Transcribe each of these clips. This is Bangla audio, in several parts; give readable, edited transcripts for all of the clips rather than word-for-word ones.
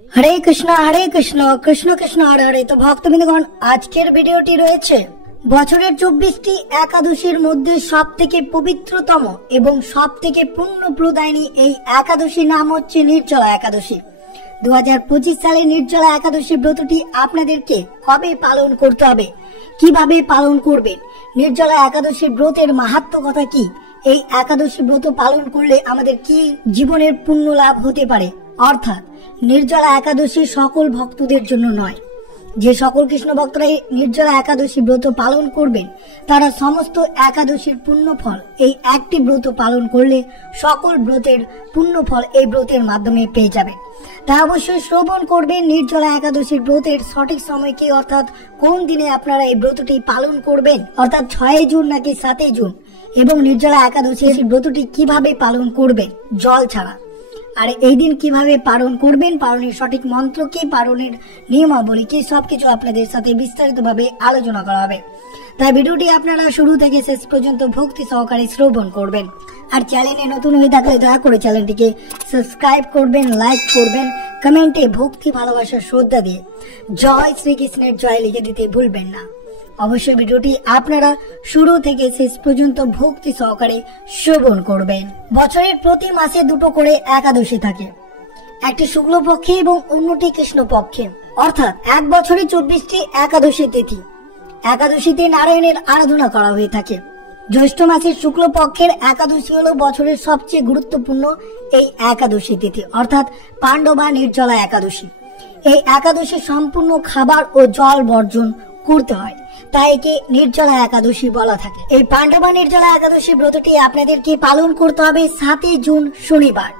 হরে কৃষ্ণ কৃষ্ণ কৃষ্ণ হরে হরে। তো ভক্তবৃন্দগণ, আজকের ভিডিওটি রয়েছে বছরের 24টি একাদশীর মধ্যে সব থেকে পবিত্রতম এবং সব থেকে পুণ্য প্রদায়িনী এই একাদশীর নাম হচ্ছে নির্জলা একাদশী। 2025 সালে নির্জলা একাদশী ব্রতটি আপনাদেরকে কবে পালন করতে হবে, কিভাবে পালন করবেন, নির্জলা একাদশী ব্রতের মাহাত্ম্য কথা কি, এই একাদশী ব্রত পালন করলে আমাদের কি জীবনের পুণ্য লাভ হতে পারে। অর্থাৎ নির্জলা একাদশী সকল ভক্তদের জন্য নয়। যে সকল কৃষ্ণ ভক্তরা নির্জলা একাদশী ব্রত পালন করবেন তারা সমস্ত একাদশীর পুণ্য ফল এই একটি ব্রত পালন করলে সকল ব্রতের পুণ্য ফল এই ব্রতের মাধ্যমে পেয়ে যাবেন। তা অবশ্যই শ্রবণ করবেন নির্জলা একাদশীর ব্রতের সঠিক সময় কি, অর্থাৎ কোন দিনে আপনারা এই ব্রতটি পালন করবেন, অর্থাৎ 6 জুন নাকি 7 জুন, এবং নির্জলা একাদশীর ব্রতটি কিভাবে পালন করবেন জল ছাড়া, আর এই দিন কিভাবে পালন করবেন, পালনের সঠিক মন্ত্র কি, পালনের নিয়মাবলী কি, সবকিছু আপনাদের সাথে বিস্তারিতভাবে আলোচনা করা হবে। তাই ভিডিওটি আপনারা শুরু থেকে শেষ পর্যন্ত ভক্তি সহকারে শ্রবণ করবেন। আর চ্যানেলে নতুন হয়ে থাকলে দয়া করে চ্যানেলটিকে সাবস্ক্রাইব করবেন, লাইক করবেন, কমেন্টে ভক্তি ভালোবাসা শ্রদ্ধা দিয়ে জয় শ্রীকৃষ্ণের জয় লিখে দিতে ভুলবেন না। অবশ্যই ভিডিওটি আপনারা শুরু থেকে শেষ পর্যন্ত ভক্তি সহকারে শ্রবণ করবেন। বছরের প্রতি মাসে 2টো করে একাদশী থাকে, একটি শুক্লপক্ষে এবং অন্যটি কৃষ্ণপক্ষে। অর্থাৎ এক বছরে 24টি একাদশী তিথি। একাদশীতে নারায়ণের আরাধনা করা হয়ে থাকে। জ্যৈষ্ঠ মাসের শুক্লপক্ষের একাদশী হলো বছরের সবচেয়ে গুরুত্বপূর্ণ এই একাদশী তিথি, অর্থাৎ পাণ্ডবা নির্জলা একাদশী। এই একাদশী সম্পূর্ণ খাবার ও জল বর্জন করতে হয়, তাই একে নির্জলা একাদশী বলা থাকে। এই পাণ্ডবা নির্জলা একাদশী ব্রতটি আপনাদেরকে পালন করতে হবে 7 জুন শনিবার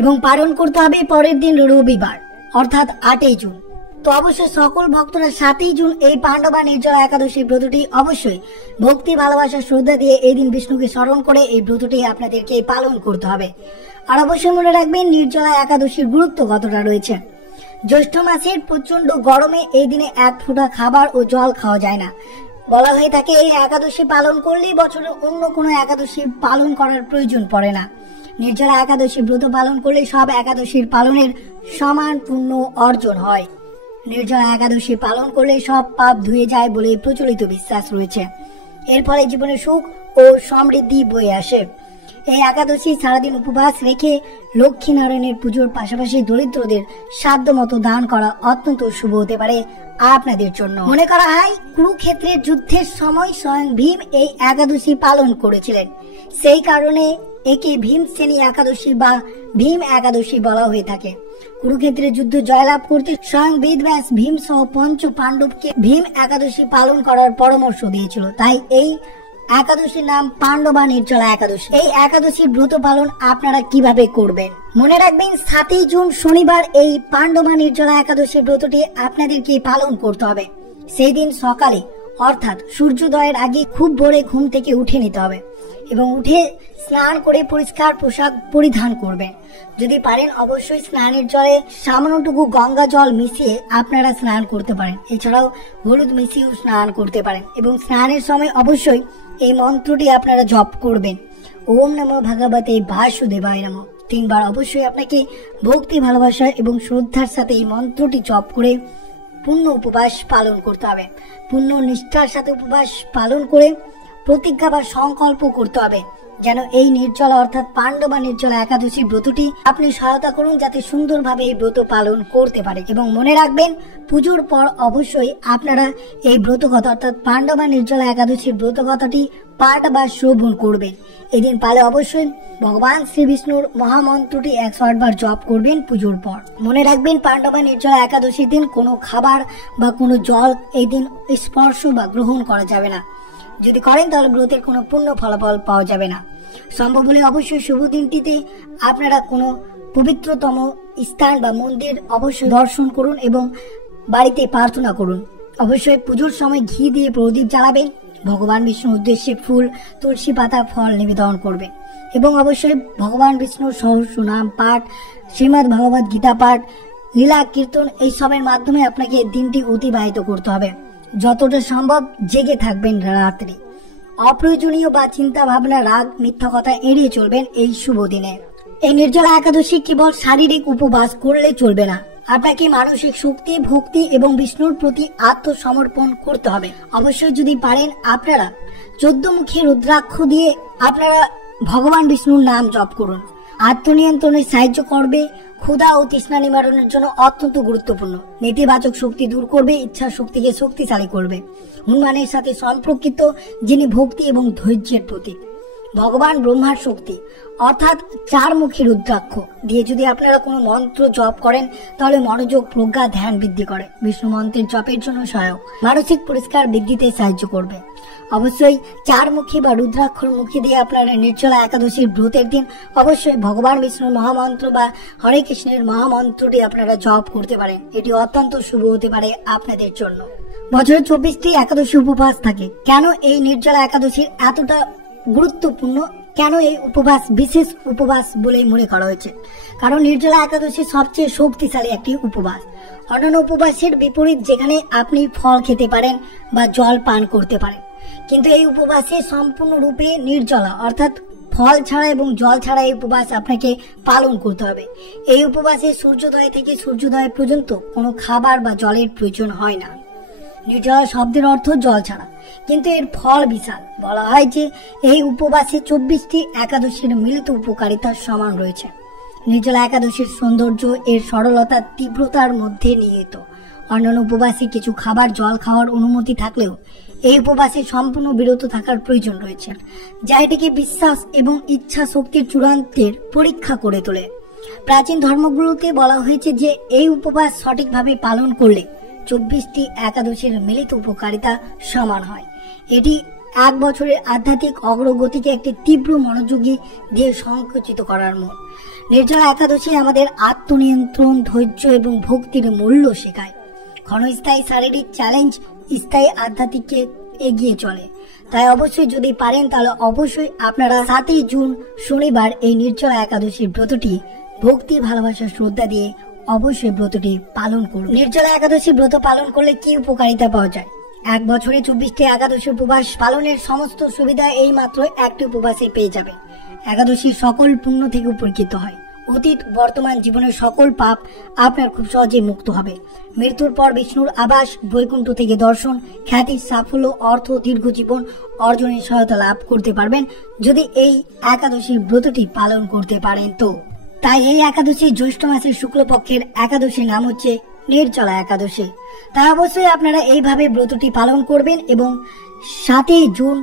এবং পালন করতে হবে পরের দিন রবিবার, অর্থাৎ 8 জুন। তো অবশ্যই সকল ভক্তরা 7 জুন এই পাণ্ডবা নির্জলা একাদশী ব্রতটি অবশ্যই ভক্তি ভালোবাসা শ্রদ্ধা দিয়ে এই দিন বিষ্ণুকে স্মরণ করে এই ব্রতটি আপনাদেরকে পালন করতে হবে। আর অবশ্যই মনে রাখবেন নির্জলা একাদশীর গুরুত্ব কতটা রয়েছে। জ্যৈষ্ঠ মাসের প্রচন্ড গরমে এই দিনে 1 ফোঁটা খাবার ও জল খাওয়া যায় না। বলা হয়ে থাকে এই একাদশী পালন করলেই বছরের অন্য কোনো একাদশী পালন করার প্রয়োজন পড়ে না। নির্জলা একাদশী ব্রত পালন করলে সব একাদশীর পালনের সমান পুণ্য অর্জন হয়। নির্জলা একাদশী পালন করলে সব পাপ ধুয়ে যায় বলে প্রচলিত বিশ্বাস রয়েছে। এর ফলে জীবনে সুখ ও সমৃদ্ধি বয়ে আসে। এই একাদশী সারাদিন উপবাস রেখে লক্ষ্মী নারায়ণের পুজোর পাশাপাশি দরিদ্রদের সাধ্য মতো দান করা অত্যন্ত শুভ হতে পারে আপনাদের জন্য। মনে করা হয় কুরুক্ষেত্রের যুদ্ধের সময় স্বয়ং ভীম এই একাদশী পালন করেছিলেন, সেই কারণে একে ভীমসেনী একাদশী বা ভীম একাদশী বলা হয়ে থাকে। কুরুক্ষেত্রের যুদ্ধ জয়লাভ করতে স্বয়ং বেদব্যাস ভীম সহ 5 পাণ্ডবকে ভীম একাদশী পালন করার পরামর্শ দিয়েছিল, তাই এই একাদশীর নাম পাণ্ডবা নির্জলা একাদশী। এই একাদশীর ব্রত পালন আপনারা কিভাবে করবেন মনে রাখবেন, 7 জুন শনিবার এই পাণ্ডবা নির্জলা একাদশী ব্রতটি আপনাদেরকে পালন করতে হবে। সেই দিন সকালে অর্থাৎ সূর্যোদয়ের আগে খুব ভোরে ঘুম থেকে উঠে নিতে হবে এবং উঠে স্নান করে পরিষ্কার পোশাক পরিধান করবেন। যদি পারেন অবশ্যই স্নানের জলে সামান্যটুকু গঙ্গা জল মিশিয়ে আপনারা স্নান করতে পারেন, এছাড়াও হলুদ মিশিয়েও স্নান করতে পারেন। এবং স্নানের সময় অবশ্যই এই মন্ত্রটি আপনারা জপ করবেন, ওম নমো ভগবতে বাসুদেবায় নমঃ। 3 বার অবশ্যই আপনাকে ভক্তি ভালোবাসা এবং শ্রদ্ধার সাথে এই মন্ত্রটি জপ করে পূর্ণ উপবাস পালন করতে হবে। পূর্ণ নিষ্ঠার সাথে উপবাস পালন করে প্রতিজ্ঞা বা সংকল্প করতে হবে যেন এই নির্জলা অর্থাৎ পাণ্ডবা নির্জলা একাদশী ব্রতটি আপনি সহায়তা করুন যাতে সুন্দরভাবে এই ব্রত পালন করতে পারে। এবং মনে রাখবেন পুজোর পর অবশ্যই আপনারা এই ব্রত কথা অর্থাৎ পাণ্ডবা নির্জলা একাদশীর ব্রত কথাটি পাঠ বা শ্রবণ করবেন। এদিন পালে অবশ্যই ভগবান শ্রী বিষ্ণুর মহামন্ত্রটি 108 বার জপ করবেন পুজোর পর। মনে রাখবেন পাণ্ডবা নির্জলা একাদশীর দিন কোনো খাবার বা কোনো জল এই দিন স্পর্শ বা গ্রহণ করা যাবে না। যদি করেন তাহলে ব্রতের কোনো পূর্ণ ফলাফল পাওয়া যাবে না। সম্ভব হলে অবশ্যই শুভ দিনটিতে আপনারা কোনো পবিত্রতম স্থান বা মন্দির অবশ্যই দর্শন করুন এবং বাড়িতে প্রার্থনা করুন। অবশ্যই পুজোর সময় ঘি দিয়ে প্রদীপ জ্বালাবেন, ভগবান বিষ্ণুর উদ্দেশ্যে ফুল, তুলসী পাতা, ফল নিবেদন করবেন এবং অবশ্যই ভগবান বিষ্ণুর সহস্র নাম পাঠ, শ্রীমদ্ ভগবত গীতা পাঠ, লীলা কীর্তন এই সবের মাধ্যমে আপনাকে দিনটি অতিবাহিত করতে হবে। যতটা সম্ভব জেগে থাকবেন রাত্রি। অপ্রয়োজনীয় বা চিন্তা ভাবনা, রাগ, মিথ্যা কথা এড়িয়ে চলবেন এই শুভ দিনে। এই নির্জলা একাদশী কেবল শারীরিক উপবাস করলে চলবে না, আপনাকে মানসিক শক্তি, ভক্তি এবং বিষ্ণুর প্রতি আত্মসমর্পণ করতে হবে। অবশ্যই যদি পারেন আপনারা 14 মুখী রুদ্রাক্ষ দিয়ে আপনারা ভগবান বিষ্ণুর নাম জপ করুন। আত্মনিয়ন্ত্রণে সাহায্য করবে, ক্ষুধা ও তৃষ্ণা নিবারণের জন্য অত্যন্ত গুরুত্বপূর্ণ। নেতিবাচক শক্তি দূর করবে, ইচ্ছা শক্তিকে শক্তিশালী করবে। হনুমানের সাথে সম্পর্কিত, যিনি ভক্তি এবং ধৈর্যের প্রতীক। ভগবান ব্রহ্মার শক্তি অর্থাৎ 4 মুখী রুদ্রাক্ষ দিয়ে যদি আপনারা কোনো মন্ত্র জপ করেন তাহলে মনোযোগ, প্রজ্ঞা, ধ্যান বৃদ্ধি করে। বিষ্ণু মন্ত্রের জপের জন্য সহায়ক, মানসিক পরিষ্কার বৃদ্ধিতে সাহায্য করবে। অবশ্যই 4 মুখী বা রুদ্রাক্ষর মুখী দিয়ে আপনারা নির্জলা একাদশীর ব্রতের দিন অবশ্যই ভগবান বিষ্ণুর মহামন্ত্র বা হরে কৃষ্ণের মহামন্ত্রটি আপনারা জপ করতে পারেন। এটি অত্যন্ত শুভ হতে পারে আপনাদের জন্য। বছরে 24টি একাদশী উপবাস থাকে। কেন এই নির্জলা একাদশীর এতটা গুরুত্বপূর্ণ, কেন এই উপবাস বিশেষ উপবাস বলে মনে করা হয়েছে? কারণ নির্জলা একাদশী সবচেয়ে শক্তিশালী একটি উপবাস। অন্যান্য উপবাসের বিপরীত, যেখানে আপনি ফল খেতে পারেন বা জল পান করতে পারেন, কিন্তু এই উপবাসে সম্পূর্ণরূপে নির্জলা অর্থাৎ ফল ছাড়া এবং জল ছাড়া এই উপবাস আপনাকে পালন করতে হবে। এই উপবাসে সূর্যোদয় থেকে সূর্যোদয় পর্যন্ত কোনো খাবার বা জলের প্রয়োজন হয় না। নির্জলা শব্দের অর্থ জল ছাড়া, কিন্তু এর ফল বিশাল। বলা হয় যে এই উপবাসে 24টি একাদশীর মিলিত উপকারিতার সমান রয়েছে। নির্জলা একাদশীর সৌন্দর্য এর সরলতার তীব্রতার মধ্যে নিহিত। অন্যান্য উপবাসে কিছু খাবার, জল খাওয়ার অনুমতি থাকলেও এই উপবাসে সম্পূর্ণ বিরত থাকার প্রয়োজন রয়েছে, যা এটিকে বিশ্বাস এবং ইচ্ছা শক্তির চূড়ান্তের পরীক্ষা করে তোলে। প্রাচীন ধর্মগুলোতে বলা হয়েছে যে এই উপবাস সঠিকভাবে পালন করলে 24টি একাদশীর মিলিত উপকারিতা সমান হয়। এটি 1 বছরের আধ্যাত্মিক অগ্রগতিকে একটি তীব্র মনোযোগী দিয়ে সংকুচিত করার মূল। নির্জলা একাদশী আমাদের আত্মনিয়ন্ত্রণ, ধৈর্য এবং ভক্তির মূল্য শেখায়। ক্ষণস্থায়ী শারীরিক চ্যালেঞ্জ স্থায়ী আধ্যাত্মিককে এগিয়ে চলে। তাই অবশ্যই যদি পারেন তাহলে অবশ্যই আপনারা 7ই জুন শনিবার এই নির্জলা একাদশীর ব্রতটি ভক্তি, ভালোবাসা, শ্রদ্ধা দিয়ে অবশ্যই ব্রতটি পালন করুন। নির্জলা একাদশী ব্রত পালন করলে কি উপকারিতা পাওয়া যায়? 1 বছরে 24টি একাদশী উপবাস পালনের সমস্ত সুবিধা এই মাত্র একটি উপবাসে পেয়ে যাবে। একাদশীর সকল পুণ্য থেকে উপকৃত হয়। অতীত বর্তমান জীবনের সকল পাপ আপনার খুব সহজে মুক্ত হবে। মৃত্যুর পর বিষ্ণুর আবাস, বৈকুণ্ঠ থেকে দর্শন, খ্যাতি, সাফল্য, অর্থ, দীর্ঘ জীবন অর্জনের সহায়তা লাভ করতে পারবেন যদি এই একাদশীর ব্রতটি পালন করতে পারেন। তো তাই এই একাদশী জ্যৈষ্ঠ মাসের শুক্লপক্ষের একাদশীর নাম হচ্ছে নির্জলা একাদশী। তাই অবশ্যই আপনারা এইভাবে ব্রতটি পালন করবেন এবং 7ই জুন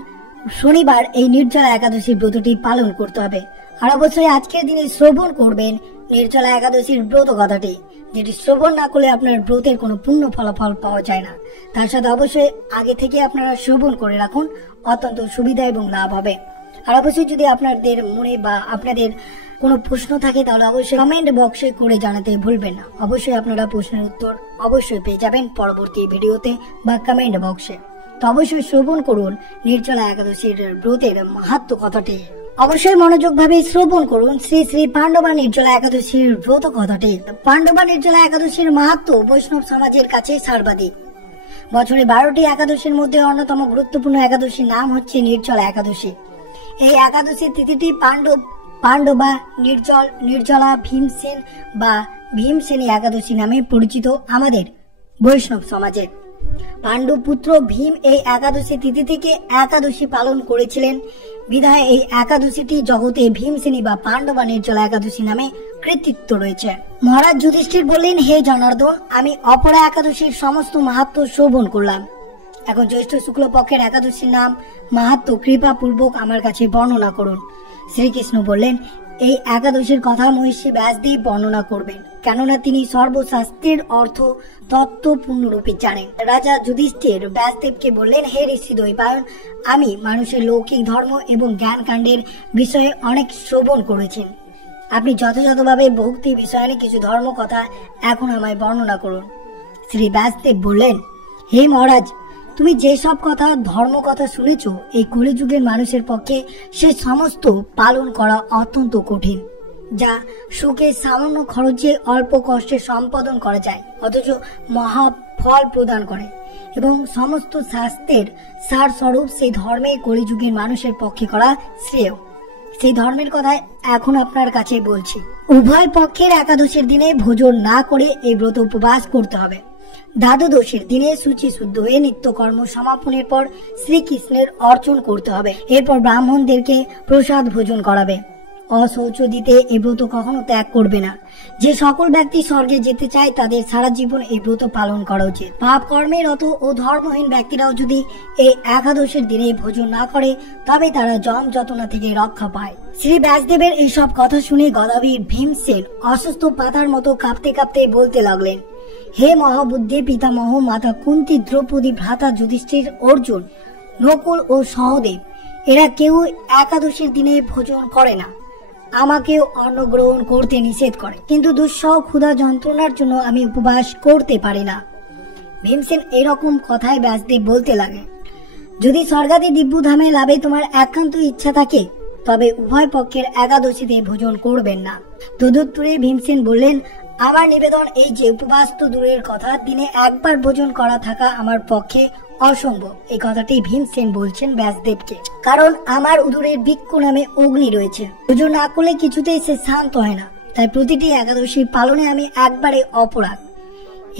শনিবার এই নির্জলা একাদশীর ব্রতটি পালন করতে হবে। আর অবশ্যই আজকের দিনে শ্রবণ করবেন নির্জলা একাদশীর ব্রত কথাটি, যেটি শ্রবণ না করলে আপনার ব্রতের কোনো পূর্ণ ফলাফল পাওয়া যায় না। তার সাথে অবশ্যই আগে থেকে আপনারা শ্রবণ করে রাখুন, অত্যন্ত সুবিধা এবং লাভ হবে। আর অবশ্যই যদি আপনাদের মনে বা আপনাদের কোনো প্রশ্ন থাকে তাহলে অবশ্যই কমেন্ট বক্সে করে জানাতে ভুলবেন না। অবশ্যই আপনারা প্রশ্নের উত্তর অবশ্যই পেয়ে যাবেন পরবর্তী ভিডিওতে বা কমেন্ট বক্সে। তো অবশ্যই শ্রবণ করুন নির্জলা একাদশীর ব্রতের মাহাত্ম্য কথাটি। অবশ্যই মনোযোগ ভাবে শ্রবণ করুন শ্রী শ্রী পাণ্ডবা নির্জলা একাদশীর ব্রত কথাটি। পাণ্ডবা নির্জলা একাদশীর মাহাত্ম্য বৈষ্ণব সমাজের কাছে সর্বাধিক। বছরে 12টি একাদশীর মধ্যে অন্যতম গুরুত্বপূর্ণ একাদশীর নাম হচ্ছে নির্জলা একাদশী। এই একাদশী তিথিটি পাণ্ডবা, নির্জলা, ভীমসেন বা ভীমসেনী একাদশী নামে পরিচিত আমাদের বৈষ্ণব সমাজে। পাণ্ডুপুত্র ভীম এই একাদশী তিথি থেকে একাদশী পালন করেছিলেন, বিধায় এই একাদশীটি জগতে ভীমসেনী বা পাণ্ডবা নির্জলা একাদশী নামে কৃতিত্ব রয়েছে। মহারাজ যুধিষ্ঠির বললেন, হে জনার্দন, আমি অপরা একাদশীর সমস্ত মাহাত্ম্য শ্রবণ করলাম। এখন জ্যৈষ্ঠ শুক্লপক্ষের একাদশীর নাম, মাহাত্ম্য কৃপা পূর্বক আমার কাছে বর্ণনা করুন। শ্রীকৃষ্ণ বললেন, এই একাদশীর কথা মহর্ষি ব্যাসদেব বর্ণনা করবেন, কেননা তিনি সর্বশাস্ত্রের অর্থ তত্ত্ব পূর্ণরূপে জানেন। রাজা যুধিষ্ঠির ব্যাসদেবকে বললেন, হে ঋষি দ্বৈপায়ন, আমি মানুষের লৌকিক ধর্ম এবং জ্ঞান কাণ্ডের বিষয়ে অনেক শ্রবণ করেছেন। আপনি যথাযথভাবে ভক্তি বিষয়ে কিছু ধর্ম কথা এখন আমায় বর্ণনা করুন। শ্রী ব্যাসদেব বললেন, হে মহারাজ, তুমি যেসব কথা ধর্ম কথা শুনেছ, এই কলিযুগের মানুষের পক্ষে সে সমস্ত পালন করা অত্যন্ত কঠিন, যা সুখে সামান্য খরচে অল্প কষ্টে সম্পাদন করা যায়, অথচ মহা ফল প্রদান করে এবং সমস্ত শাস্ত্রের সার স্বরূপ সেই ধর্মে কলিযুগের মানুষের পক্ষে করা শ্রেয়। সেই ধর্মের কথা এখন আপনার কাছে বলছি। উভয় পক্ষের একাদশীর দিনে ভোজন না করে এই ব্রত উপবাস করতে হবে। দ্বাদশীর দিনে শুচি শুদ্ধ হয়ে নিত্যকর্ম সমাপনের পর শ্রীকৃষ্ণের অর্চন করতে হবে। এরপর ব্রাহ্মণদেরকে প্রসাদ ভোজন করাবে। অশৌচ দিতে এই ব্রত কখনো ত্যাগ করবে না। যে সকল ব্যক্তি স্বর্গে যেতে চায় তাদের সারা জীবন এই ব্রত পালন করা উচিত। পাপ কর্মের রত ও ধর্মহীন ব্যক্তিরাও যদি এই একাদশীর দিনে ভোজন না করে তবে তারা যম যতনা থেকে রক্ষা পায়। শ্রী ব্যাসদেবের এইসব কথা শুনে গদাবীর ভীমসেন অসুস্থ পাতার মতো কাঁপতে কাঁপতে বলতে লাগলেন, হে মহাবুদ্ধি পিতামহ, মাতা কুন্তী, দ্রৌপদী, ভ্রাতা যুধিষ্ঠির, অর্জুন, নকুল ও সহদেব এরা কেউ একাদশীর দিনে ভোজন করে না। আমাকেও অন্ন গ্রহণ করতে নিষেধ করে, কিন্তু দুঃসহ ক্ষুধা যন্ত্রণার জন্য আমি উপবাস করতে পারি না। ভীমসেন এরকম কথায় ব্যাসদেব বলতে লাগে, যদি স্বর্গাদি দিব্যধামে লাভে তোমার একান্ত ইচ্ছা থাকে তবে উভয় পক্ষের একাদশীতে ভোজন করবেন না। তদুত্তরে ভীমসেন বললেন, আমার নিবেদন এই যে উপবাস তো দূরের কথা, দিনে একবার ভোজন করা থাকা আমার পক্ষে অসম্ভব। এই কথাটি ভীমসেন বলছেন ব্যাসদেবকে, কারণ আমার উদরের বৃক্ষ নামে অগ্নি রয়েছে। ভোজন না করলে কিছুতেই সে শান্ত হয় না, তাই প্রতিটি একাদশী পালনে আমি একবারে অপরাগ।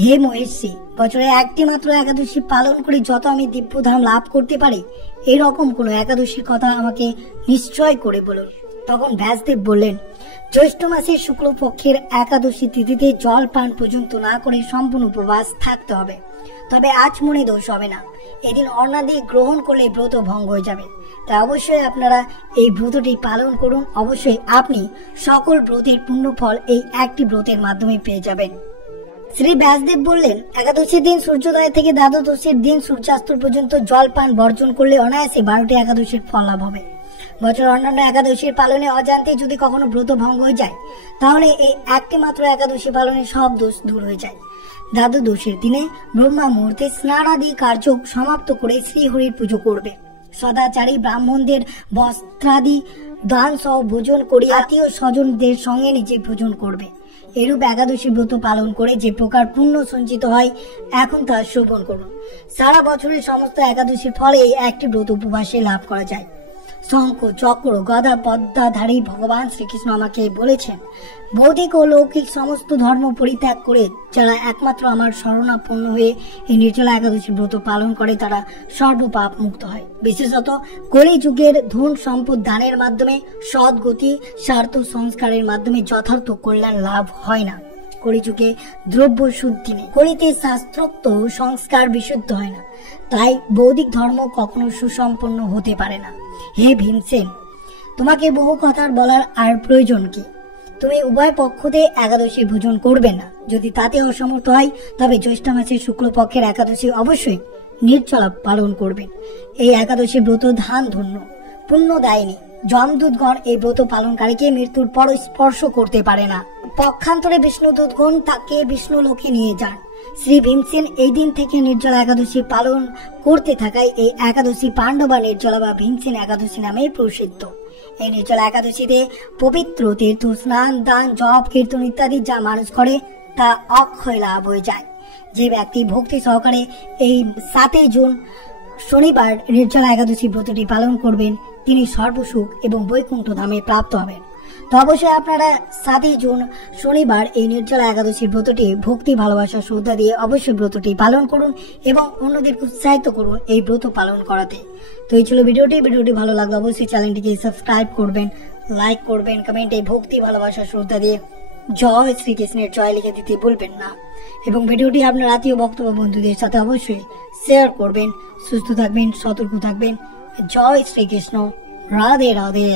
হে মহেশ্বী, বছরে একটি মাত্র একাদশী পালন করে যত আমি দিব্যধাম লাভ করতে পারি এরকম কোন একাদশীর কথা আমাকে নিশ্চয় করে বলুন। তখন ব্যাসদেব বললেন, জ্যৈষ্ঠ মাসের শুক্লপক্ষের একাদশী তিথিতে জল পান পর্যন্ত না করে সম্পূর্ণ উপবাস থাকতে হবে। তবে আচমনে দোষ হবে না। এদিন অন্নাদি গ্রহণ করলে ব্রত ভঙ্গ হয়ে যাবে। তাই অবশ্যই আপনারা এই ব্রতটি পালন করুন। অবশ্যই আপনি সকল ব্রতের পূর্ণ ফল এই একটি ব্রতের মাধ্যমে পেয়ে যাবেন। শ্রী ব্যাসদেব বললেন, একাদশীর দিন সূর্যোদয় থেকে দ্বাদশীর দিন সূর্যাস্ত পর্যন্ত জল পান বর্জন করলে অনায়াসে 12টি একাদশীর ফল লাভ হবে। বছর অন্যান্য একাদশীর পালনে অজান্তে যদি কখনো ব্রত ভঙ্গ হয়ে যায় তাহলে এই একটি মাত্র একাদশী পালনে সব দোষ দূর হয়ে যায়। দ্বাদশীর দিনে ব্রহ্মা মুহূর্তে স্নানাদি কার্য সমাপ্ত করে শ্রীহরির পুজো করবে। সদাচারী ব্রাহ্মণদের বস্ত্রাদি দান সহ ভোজন করে আত্মীয় স্বজনদের সঙ্গে নিজে ভোজন করবে। এরূপ একাদশী ব্রত পালন করে যে প্রকার পুণ্য সঞ্চিত হয় এখন তা শ্রবণ করুন। সারা বছরের সমস্ত একাদশীর ফলে এই একটি ব্রত উপবাসে লাভ করা যায়। শঙ্খ, চক্র, গদা, পদ্মাধারী ভগবান শ্রীকৃষ্ণ আমাকে বলেছেন, ভৌতিক ও লৌকিক সমস্ত ধর্ম পরিত্যাগ করে যারা একমাত্র আমার শরণাপন্ন হয়ে এই নির্জলা একাদশী ব্রত পালন করে তারা সর্বপাপ মুক্ত হয়। বিশেষত কলি যুগের ধন সম্পদ দানের মাধ্যমে সদ্গতি স্বার্থ সংস্কারের মাধ্যমে যথার্থ কল্যাণ লাভ হয় না। কলিযুগে দ্রব্য শুদ্ধি নেই, কলিতে শাস্ত্রোক্ত সংস্কার বিশুদ্ধ হয় না, তাই বৌদ্ধিক ধর্ম কখনো সুসম্পন্ন হতে পারে না। হে ভীমসেন, তোমাকে বহু কথার বলার আর প্রয়োজন কি? তুমি উভয় পক্ষতে একাদশী ভোজন করবে না। যদি তাতে অসমর্থ হয় তবে জ্যৈষ্ঠ মাসের শুক্লপক্ষের একাদশী অবশ্যই নির্জলা পালন করবেন। এই একাদশী ব্রত ধান ধন্য পুণ্যদায়িনী। যমদূতগণ এই ব্রত পালনকারীকে মৃত্যুর পর স্পর্শ করতে পারে না। পক্ষান্তরে বিষ্ণুদূতগণ তাকে বিষ্ণু লোকে নিয়ে যান। শ্রী ভীমসেন এই দিন থেকে নির্জলা একাদশী পালন করতে থাকায় এই একাদশী পাণ্ডবা নির্জলা বা ভীমসেন একাদশী নামে প্রসিদ্ধ। এই নির্জলা একাদশীতে পবিত্র তীর্থ স্নান, দান, জপ, কীর্তন ইত্যাদি যা মানুষ করে তা অক্ষয় লাভ হয়ে যায়। যে ব্যক্তি ভক্তি সহকারে এই 7 জুন শনিবার নির্জলা একাদশী ব্রতটি পালন করবেন তিনি সর্বসুখ এবং বৈকুণ্ঠ ধামে প্রাপ্ত হবেন। তো অবশ্যই আপনারা 7 জুন শনিবার এই নির্জলা একাদশীর ব্রতটি ভক্তি, ভালোবাসা, শ্রদ্ধা দিয়ে অবশ্যই ব্রতটি পালন করুন এবং অন্যদেরকে উৎসাহিত করুন এই ব্রত পালন করাতে। তো এই ছিল ভিডিওটি ভালো লাগলে অবশ্যই চ্যানেলটিকে সাবস্ক্রাইব করবেন, লাইক করবেন, কমেন্টে ভক্তি, ভালোবাসা, শ্রদ্ধা দিয়ে জয় শ্রীকৃষ্ণের জয় লিখে দিতে ভুলবেন না এবং ভিডিওটি আপনার আত্মীয় বক্তব্য বন্ধুদের সাথে অবশ্যই শেয়ার করবেন। সুস্থ থাকবেন, সতর্ক থাকবেন। জয় শ্রীকৃষ্ণ। রাধে রাধে।